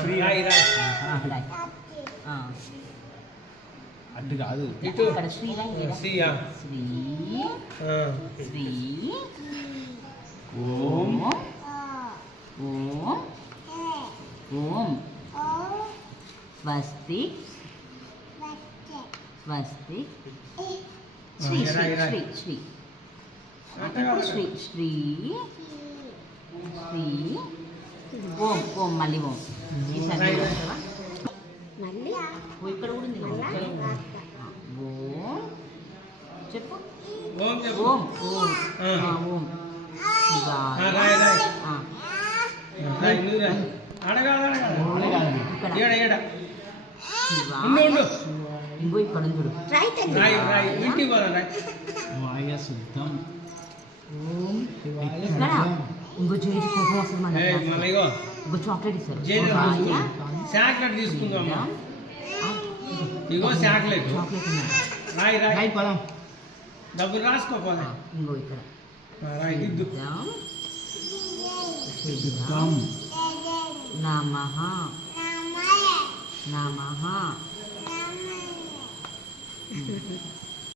శ్రీ రాయి రాయి రాయి. అడ్డు కాదు ఇటు ఇక్కడ శ్రీ రాయి లేదా? శ్రీ శ్రీ శ్రీ ఓం ఓం ఓం స్వస్తి స్వస్తి శ్రీ శ్రీ శ్రీ శ్రీ ఇప్పుడు శ్రీ శ్రీ శ్రీ ఓం ఓం మళ్ళీ ఓం ఈసారి వస్తావా? ఓ ఇక్కడ కూడా ఉంది ఓం చెప్పు ఓం చెప్పు ఓం ఓం ఓం శివాయ. రాయి రాయి ఆ, రాయి నువ్వు రాయి అడగాలి అడగాలి ఇక్కడ ఏడ ఏడ శివాయ. ఉండు ఉండు ఇంకో ఇక్కడ ఉంది చూడు. రాయి రాయి ఇంటికి పోదాం రాయి వాయ శుద్ధం ఇక్కడ ఇంకో చేసి కోపం వస్తుంది మన ఏయ్, మళ్ళీ ఇగో ఇంకో చాక్లెట్ ఇస్తారు జైలు శివాయ. చాక్లెట్ తీసుకుందాం ఆ, ఇగో చాక్లెట్ చాక్లెట్ ఉన్నది. రాయి రాయి రాయి పొలం డబ్బులు రాసుకోపోలే ఇంకో ఇక్కడ రాయి దిద్దు శుద్ధం శుద్ధం నమః నమః